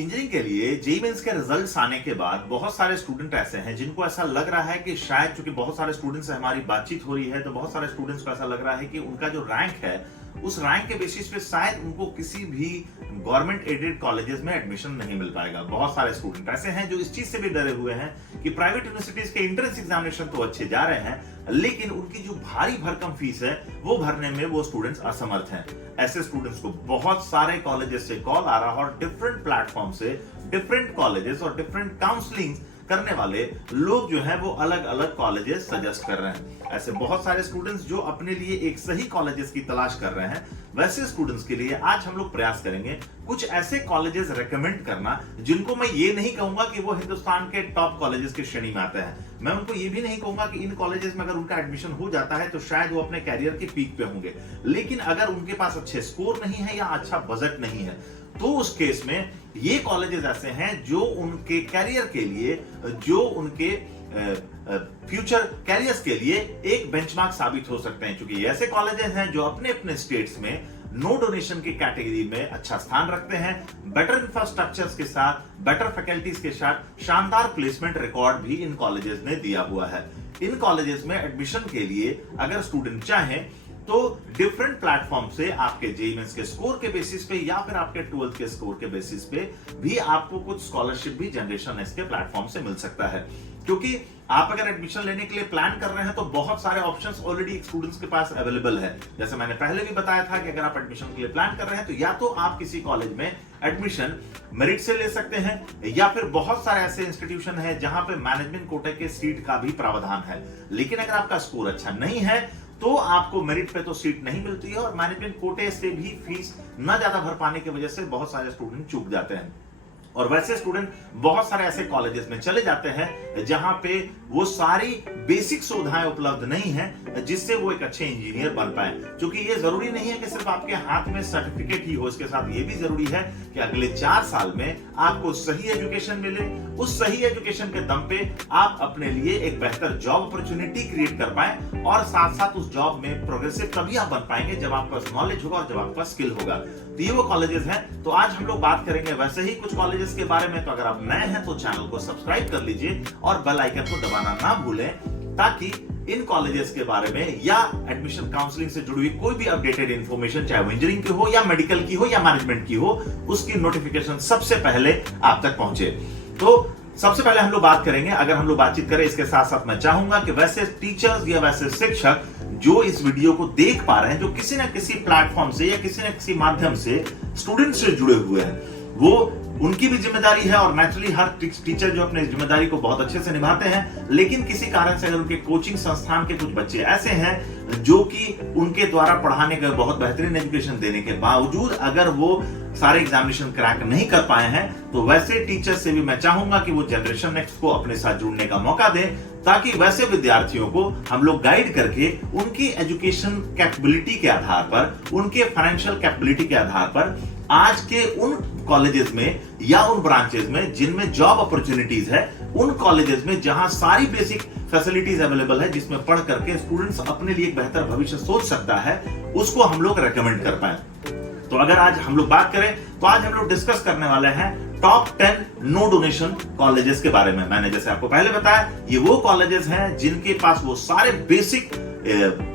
Engineering के लिए JEE mains के रिजल्ट्स आने के बाद बहुत सारे स्टूडेंट ऐसे हैं जिनको ऐसा लग रहा है कि शायद, चूंकि बहुत सारे स्टूडेंट्स से हमारी बातचीत हो रही है, तो बहुत सारे स्टूडेंट्स को ऐसा लग रहा है कि उनका जो रैंक है उस रैंक के बेसिस पे शायद उनको किसी भी गवर्नमेंट एडेड कॉलेजेस में एडमिशन नहीं मिल पाएगा। बहुत सारे स्टूडेंट ऐसे हैं जो इस चीज से भी डरे हुए हैं कि प्राइवेट यूनिवर्सिटीज के एंट्रेंस एग्जामिनेशन तो अच्छे जा रहे हैं, लेकिन उनकी जो भारी भरकम फीस है वो भरने में वो स्टूडेंट्स असमर्थ हैं। ऐसे स्टूडेंट्स को बहुत सारे कॉलेजेस से कॉल आ रहा है और डिफरेंट प्लेटफॉर्म से डिफरेंट कॉलेजेस और डिफरेंट काउंसलिंग करने वाले लोग जो हैं वो अलग अलग कॉलेजेस सजेस्ट कर रहे हैं। ऐसे बहुत सारे स्टूडेंट्स जो अपने लिए एक सही कॉलेजेस की तलाश कर रहे हैं, वैसे स्टूडेंट्स के लिए आज हम लोग प्रयास करेंगे कुछ ऐसे कॉलेजेस रेकमेंड करना जिनको मैं ये नहीं कहूंगा कि वो हिंदुस्तान के टॉप कॉलेजेस की श्रेणी में आते हैं। मैं उनको ये भी नहीं कहूंगा कि इन कॉलेजेस में अगर उनका एडमिशन हो जाता है तो शायद वो अपने कैरियर के पीक पे होंगे, लेकिन अगर उनके पास अच्छे स्कोर नहीं है या अच्छा बजट नहीं है तो उस केस में ये कॉलेजेस ऐसे हैं जो उनके कैरियर के लिए, जो उनके फ्यूचर कैरियर्स के लिए एक बेंचमार्क साबित हो सकते हैं। क्योंकि ऐसे कॉलेजेस हैं जो अपने अपने स्टेट्स में नो डोनेशन की कैटेगरी में अच्छा स्थान रखते हैं, बेटर इंफ्रास्ट्रक्चर्स के साथ, बेटर फैकल्टीज के साथ शानदार प्लेसमेंट रिकॉर्ड भी इन कॉलेजेस ने दिया हुआ है। इन कॉलेजेस में एडमिशन के लिए अगर स्टूडेंट चाहें तो डिफरेंट प्लेटफॉर्म से आपके जेईई मेंस के स्कोर के बेसिस पे या फिर आपके 12th के स्कोर के बेसिस पे भी आपको कुछ स्कॉलरशिप भी जनरेशन नेक्स्ट के प्लेटफॉर्म से मिल सकता है। क्योंकि आप अगर एडमिशन लेने के लिए प्लान कर रहे हैं तो बहुत सारे ऑप्शंस ऑलरेडी स्टूडेंट्स के पास अवेलेबल है। जैसे मैंने पहले भी बताया था कि अगर आप एडमिशन के लिए प्लान कर रहे हैं तो या तो आप किसी कॉलेज में एडमिशन मेरिट से ले सकते हैं या फिर बहुत सारे ऐसे इंस्टीट्यूशन है जहां पे मैनेजमेंट कोटे के सीट का भी प्रावधान है। लेकिन अगर आपका स्कोर अच्छा नहीं है तो आपको मेरिट पे तो सीट नहीं मिलती है और मैनेजमेंट कोटे से भी फीस न ज्यादा भर पाने की वजह से बहुत सारे स्टूडेंट चूक जाते हैं। और वैसे स्टूडेंट बहुत सारे ऐसे कॉलेजेस में चले जाते हैं जहां पे वो सारी बेसिक सुविधाएं उपलब्ध नहीं है जिससे वो एक अच्छे इंजीनियर बन पाए। क्योंकि ये जरूरी नहीं है कि सिर्फ आपके हाथ में सर्टिफिकेट ही हो, इसके साथ ये भी जरूरी है कि अगले 4 साल में आपको सही एजुकेशन मिले, उस सही एजुकेशन के दम पे आप अपने लिए एक बेहतर जॉब अपॉर्चुनिटी क्रिएट कर पाए और साथ साथ उस जॉब में प्रोग्रेसिव तभी आप बन पाएंगे जब आपके पास नॉलेज होगा और जब आपके पास स्किल होगा। तो ये वो कॉलेजेस हैं। तो आज हम लोग बात करेंगे वैसे ही कुछ कॉलेजेस के बारे में। तो अगर आप नए हैं तो चैनल को सब्सक्राइब कर लीजिए और बेल आइकन को दबाना ना भूलें ताकि इन कॉलेजेस के बारे में या एडमिशन काउंसलिंग से जुड़ी हुई कोई भी अपडेटेड इंफॉर्मेशन, चाहे वो इंजीनियरिंग की हो या मेडिकल की हो या मैनेजमेंट की हो, उसकी नोटिफिकेशन सबसे पहले आप तक पहुंचे। तो सबसे पहले हम लोग बात करेंगे, अगर हम लोग बातचीत करें इसके साथ साथ मैं चाहूंगा कि वैसे टीचर्स या वैसे शिक्षक जो इस वीडियो को देख पा रहे हैं, जो किसी न किसी प्लेटफॉर्म से या किसी न किसी माध्यम से स्टूडेंट से जुड़े हुए हैं, वो उनकी भी जिम्मेदारी है। और नेचुरली हर टीचर जो अपने जिम्मेदारी को बहुत अच्छे से निभाते हैं, लेकिन किसी कारण से अगर उनके कोचिंग संस्थान के कुछ बच्चे ऐसे हैं जो कि उनके द्वारा पढ़ाने का बहुत बेहतरीन एजुकेशन देने के बावजूद अगर वो सारे एग्जामिनेशन क्रैक नहीं कर पाए हैं, तो वैसे टीचर से भी मैं चाहूंगा कि वो जनरेशन नेक्स्ट को अपने साथ जुड़ने का मौका दें ताकि वैसे विद्यार्थियों को हम लोग गाइड करके उनकी एजुकेशन कैपेबिलिटी के आधार पर, उनके फाइनेंशियल कैपेबिलिटी के आधार पर आज के उन कॉलेजेस में या उन ब्रांचेस में जिनमें जॉब अपॉर्चुनिटीज है, उन कॉलेजेस में जहां सारी बेसिक फैसिलिटीज अवेलेबल है, जिसमें पढ़ करके स्टूडेंट्स अपने लिए एक बेहतर भविष्य सोच सकता है, उसको हम लोग रेकमेंड कर पाए। तो अगर आज हम लोग बात करें तो आज हम लोग डिस्कस करने वाले हैं टॉप 10 नो डोनेशन कॉलेजेस के बारे में। मैंने जैसे आपको पहले बताया, ये वो कॉलेजेस हैं जिनके पास वो सारे बेसिक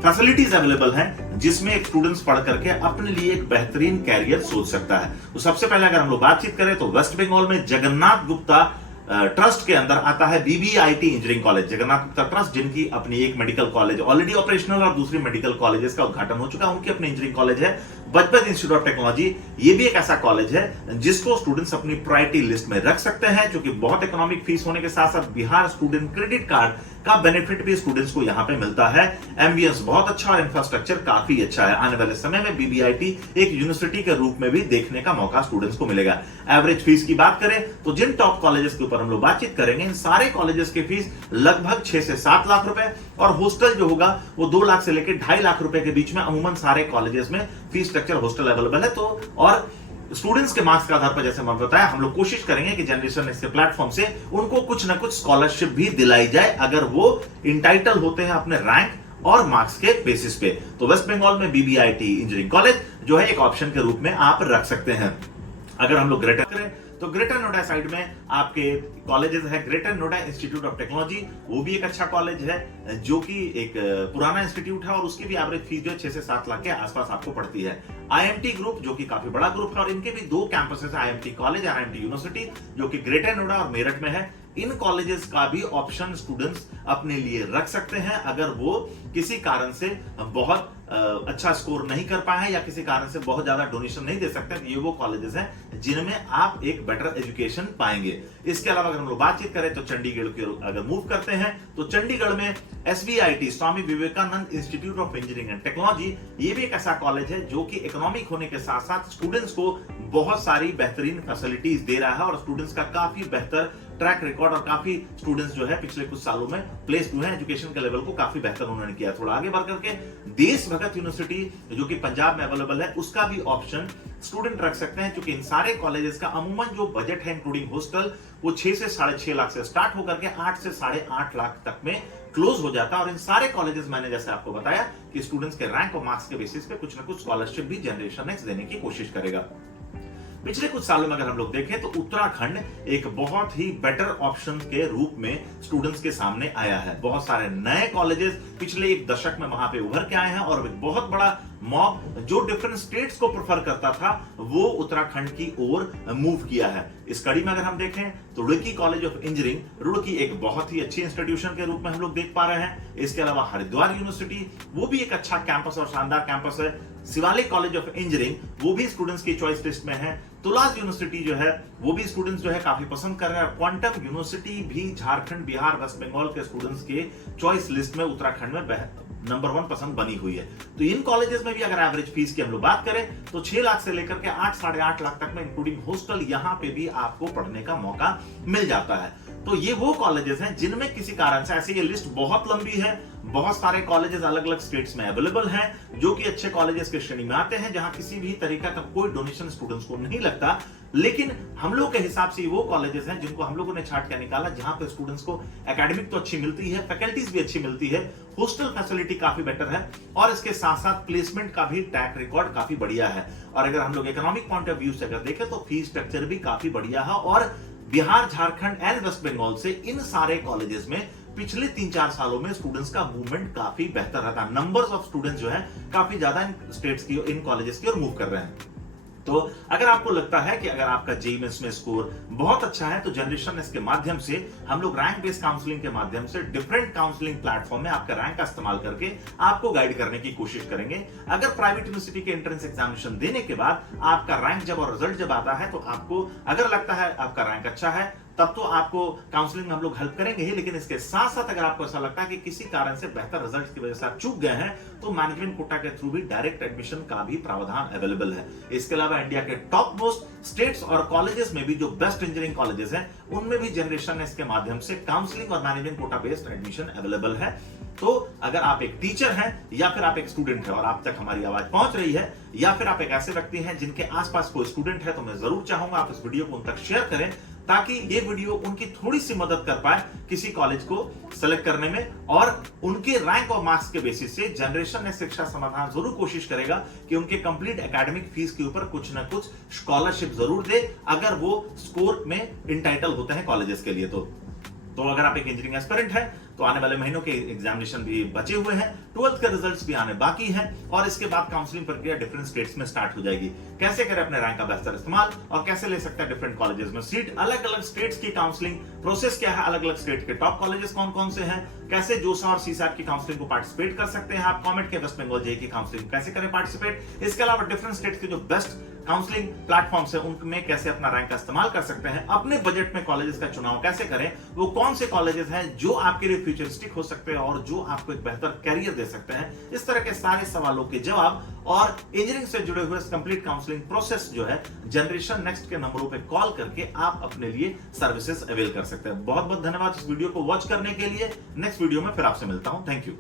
फैसिलिटीज अवेलेबल हैं जिसमें एक स्टूडेंट्स पढ़ करके अपने लिए एक बेहतरीन कैरियर सोच सकता है। तो सबसे पहले अगर हम लोग बातचीत करें तो वेस्ट बंगाल में जगन्नाथ गुप्ता ट्रस्ट के अंदर आता है BBIT engineering college. Jagannath Gupta trust जिनकी अपनी एक मेडिकल कॉलेज ऑलरेडी ऑपरेशनल और दूसरी मेडिकल कॉलेजेस का उद्घाटन हो चुका है, उनकी अपनी इंजीनियरिंग कॉलेज है बजपत इंस्टीट्यूट ऑफ टेक्नोलॉजी। ये भी एक ऐसा कॉलेज है जिसको स्टूडेंट्स अपनी प्रायोरिटी लिस्ट में रख सकते हैं, क्योंकि बहुत इकोनॉमिक फीस होने के साथ साथ बिहार स्टूडेंट क्रेडिट कार्ड का बेनिफिट भी स्टूडेंट्स को यहां पे मिलता है। एम्बियंस बहुत अच्छा और इंफ्रास्ट्रक्चर काफी अच्छा है। आने वाले समय में बीबीआईटी एक यूनिवर्सिटी के रूप में भी देखने का मौका स्टूडेंट्स को मिलेगा। एवरेज फीस की बात करें तो जिन टॉप कॉलेजेस के ऊपर हम लोग बातचीत करेंगे, इन सारे कॉलेजेस की फीस लगभग 6 से 7 लाख रुपए और हॉस्टल जो होगा वो 2 लाख से लेकर 2.5 लाख रुपए के बीच में अमूमन सारे कॉलेजेस में फीस स्ट्रक्चर हॉस्टल अवेलेबल है। तो और स्टूडेंट्स के मार्क्स के आधार पर, जैसे मैंने बताया, हम लोग कोशिश करेंगे कि जनरेशन नेक्स्ट के प्लेटफॉर्म से उनको कुछ ना कुछ स्कॉलरशिप भी दिलाई जाए अगर वो इंटाइटल होते हैं अपने रैंक और मार्क्स के बेसिस पे। तो वेस्ट बंगाल में बीबीआईटी इंजीनियरिंग कॉलेज जो है एक ऑप्शन के रूप में आप रख सकते हैं। अगर हम लोग ग्रेटर करें तो ग्रेटर नोएडा साइड में आपके कॉलेजेस है। Greater Noida institute of technology, वो भी एक अच्छा कॉलेज है जो कि एक पुराना इंस्टीट्यूट है और उसकी भी एवरेज फीस जो है 6 से 7 लाख के आसपास आपको पड़ती है। आईएमटी ग्रुप जो कि काफी बड़ा ग्रुप है और इनके भी 2 कैंपसेस है, आईएमटी कॉलेज और आईएमटी यूनिवर्सिटी, जो कि ग्रेटर नोएडा और मेरठ में है। इन कॉलेजेस का भी ऑप्शन स्टूडेंट्स अपने लिए रख सकते हैं अगर वो किसी कारण से बहुत अच्छा स्कोर नहीं कर पाए या किसी कारण से बहुत ज्यादा डोनेशन नहीं दे सकते। तो ये वो कॉलेजेस हैं जिनमें आप एक बेटर एजुकेशन पाएंगे। इसके अलावा अगर हम लोग बातचीत करें तो चंडीगढ़ की अगर मूव करते हैं तो चंडीगढ़ में SVIT Swami Vivekananda Institute of Engineering and Technology, ये भी एक ऐसा कॉलेज है जो कि इकोनॉमिक होने के साथ साथ स्टूडेंट्स को बहुत सारी बेहतरीन फैसिलिटीज दे रहा है और स्टूडेंट्स का काफी बेहतर ट्रैक रिकॉर्ड और काफी स्टूडेंट्स जो है पिछले कुछ सालों में प्लेस्ड हुए हैं। एजुकेशन के लेवल को काफी बेहतर उन्होंने किया। थोड़ा आगे बढ़ करके देश भगत यूनिवर्सिटी जो कि पंजाब में अवेलेबल है, उसका भी ऑप्शन स्टूडेंट रख सकते हैं, क्योंकि इन सारे कॉलेजेस का अमूमन जो बजट है इंक्लूडिंग हॉस्टल वो 6 से 6.5 लाख से स्टार्ट होकर के 8 से 8.5 लाख तक में क्लोज हो जाता है। और इन सारे कॉलेजेस मैंने जैसे आपको बताया कि स्टूडेंट्स के रैंक और मार्क्स के बेसिस पे कुछ ना कुछ स्कॉलरशिप भी जनरेशन नेक्स्ट देने की कोशिश करेगा। पिछले कुछ सालों में अगर हम लोग देखें तो उत्तराखंड एक बहुत ही बेटर ऑप्शन के रूप में स्टूडेंट्स के सामने आया है। बहुत सारे नए कॉलेजेस पिछले 1 दशक में वहां पे उभर के आए हैं और एक बहुत बड़ा मॉब जो डिफरेंट स्टेट्स को प्रेफर करता था वो उत्तराखंड की ओर मूव किया है। इस कड़ी में अगर हम देखें तो Roorkee college of engineering, Roorkee एक बहुत ही अच्छी इंस्टीट्यूशन के रूप में हम लोग देख पा रहे हैं। इसके अलावा हरिद्वार यूनिवर्सिटी, वो भी एक अच्छा कैंपस और शानदार कैंपस है। शिवालिक कॉलेज ऑफ इंजीनियरिंग, वो भी स्टूडेंट्स की चॉइस लिस्ट में है। तुलास यूनिवर्सिटी जो है वो भी स्टूडेंट्स जो है काफी पसंद कर रहे हैं। क्वांटम यूनिवर्सिटी भी झारखंड, बिहार, वेस्ट बंगाल के स्टूडेंट्स के चॉइस लिस्ट में उत्तराखंड में नंबर 1 पसंद बनी हुई है। तो इन कॉलेजेस में भी अगर एवरेज फीस की हम लोग बात करें तो 6 लाख से लेकर के 8 साढ़े 8 लाख तक में इंक्लूडिंग हॉस्टल यहां पे भी आपको पढ़ने का मौका मिल जाता है। तो ये वो कॉलेजेस हैं जिनमें किसी कारण से, ऐसे ये लिस्ट बहुत लंबी है, बहुत सारे कॉलेजेस अलग अलग स्टेट्स में अवेलेबल हैं जो कि अच्छे कॉलेजेस के श्रेणी में आते हैं, जहां किसी भी तरीका का कोई डोनेशन स्टूडेंट्स को नहीं लगता। लेकिन हम लोग के हिसाब से वो कॉलेजेस हैं जिनको हम लोगों ने छांट के निकाला, जहां पे स्टूडेंट्स को एकेडमिक तो अच्छी मिलती है, फैकल्टीज भी अच्छी मिलती है, हॉस्टल फैसिलिटी काफी बेटर है और इसके साथ साथ प्लेसमेंट का भी ट्रैक रिकॉर्ड काफी बढ़िया है। और अगर हम लोग इकोनॉमिक पॉइंट ऑफ व्यू से अगर देखें तो फीस स्ट्रक्चर भी काफी बढ़िया है। और बिहार, झारखंड एंड वेस्ट बंगाल से इन सारे कॉलेजेस में पिछले 3-4 सालों में स्टूडेंट्स का मूवमेंट काफी बेहतर रहा था। नंबर्स ऑफ स्टूडेंट्स जो है काफी ज्यादा इन स्टेट्स की, इन कॉलेजेस की ओर मूव कर रहे हैं। तो अगर आपको लगता है कि अगर आपका जेईई मेंस में स्कोर बहुत अच्छा है तो जनरेशन नेक्स्ट के माध्यम से हम लोग रैंक बेस्ड काउंसलिंग के माध्यम से डिफरेंट काउंसलिंग प्लेटफॉर्म में आपका रैंक का इस्तेमाल करके आपको गाइड करने की कोशिश करेंगे। अगर प्राइवेट यूनिवर्सिटी के एंट्रेंस एग्जामिनेशन देने के बाद आपका रैंक जब और रिजल्ट जब आता है तो आपको अगर लगता है आपका रैंक अच्छा है तब तो आपको काउंसलिंग में हम लोग हेल्प करेंगे ही, लेकिन इसके साथ साथ अगर आपको ऐसा लगता है कि किसी कारण से बेहतर रिजल्ट्स की वजह से आप चूक गए हैं तो मैनेजमेंट कोटा के थ्रू भी डायरेक्ट एडमिशन का भी प्रावधान अवेलेबल है। इसके अलावा इंडिया के टॉप मोस्ट स्टेट्स और कॉलेजेस में भी जो बेस्ट इंजीनियरिंग कॉलेजेस हैं उनमें भी जनरेशन नेक्स्ट के माध्यम से काउंसलिंग और management quota based admission available है। तो अगर आप एक टीचर हैं या फिर आप एक स्टूडेंट है और आप तक हमारी आवाज पहुंच रही है, या फिर आप एक ऐसे व्यक्ति हैं जिनके आसपास कोई स्टूडेंट है, तो मैं जरूर चाहूंगा आप इस वीडियो को उन तक शेयर करें ताकि ये वीडियो उनकी थोड़ी सी मदद कर पाए किसी कॉलेज को सेलेक्ट करने में। और उनके रैंक और मार्क्स के बेसिस से जनरेशन नेक्स्ट शिक्षा समाधान जरूर कोशिश करेगा कि उनके कंप्लीट एकेडमिक फीस के ऊपर कुछ ना कुछ स्कॉलरशिप जरूर दे अगर वो स्कोर में इंटाइटल होते हैं कॉलेजेस के लिए। तो अगर आप एक इंजीनियरिंग एस्पिरेंट है तो आने वाले महीनों के एग्जामिनेशन भी बचे हुए हैं, 12th के रिजल्ट्स भी आने बाकी हैं और इसके बाद काउंसलिंग प्रक्रिया डिफरेंट स्टेट्स में स्टार्ट हो जाएगी। कैसे करें अपने रैंक का बेहतर इस्तेमाल और कैसे ले सकते हैं डिफरेंट कॉलेजेस में सीट, अलग अलग स्टेट्स की काउंसलिंग प्रोसेस क्या है, अलग अलग स्टेट के टॉप कॉलेजेस कौन कौन से हैं, कैसे जोसा और सीसैट की काउंसलिंग को पार्टिसिपेट कर सकते हैं आप, कॉमेट के वेस्ट बंगाल जेईई की काउंसलिंग कैसे करें पार्टिसिपेट, इसके अलावा डिफरेंट स्टेट्स के जो बेस्ट काउंसलिंग प्लेटफॉर्म्स है उनमें कैसे अपना रैंक का इस्तेमाल कर सकते हैं, अपने बजट में कॉलेजेस का चुनाव कैसे करें, वो कौन से कॉलेजेस हैं जो आपके लिए फ्यूचरिस्टिक हो सकते हैं और जो आपको एक बेहतर कैरियर दे सकते हैं, इस तरह के सारे सवालों के जवाब और इंजीनियरिंग से जुड़े हुए कंप्लीट काउंसलिंग प्रोसेस जो है जनरेशन नेक्स्ट के नंबरों पे कॉल करके आप अपने लिए सर्विसेज अवेल कर सकते हैं। बहुत बहुत धन्यवाद इस वीडियो को वॉच करने के लिए। नेक्स्ट वीडियो में फिर आपसे मिलता हूं। Thank you.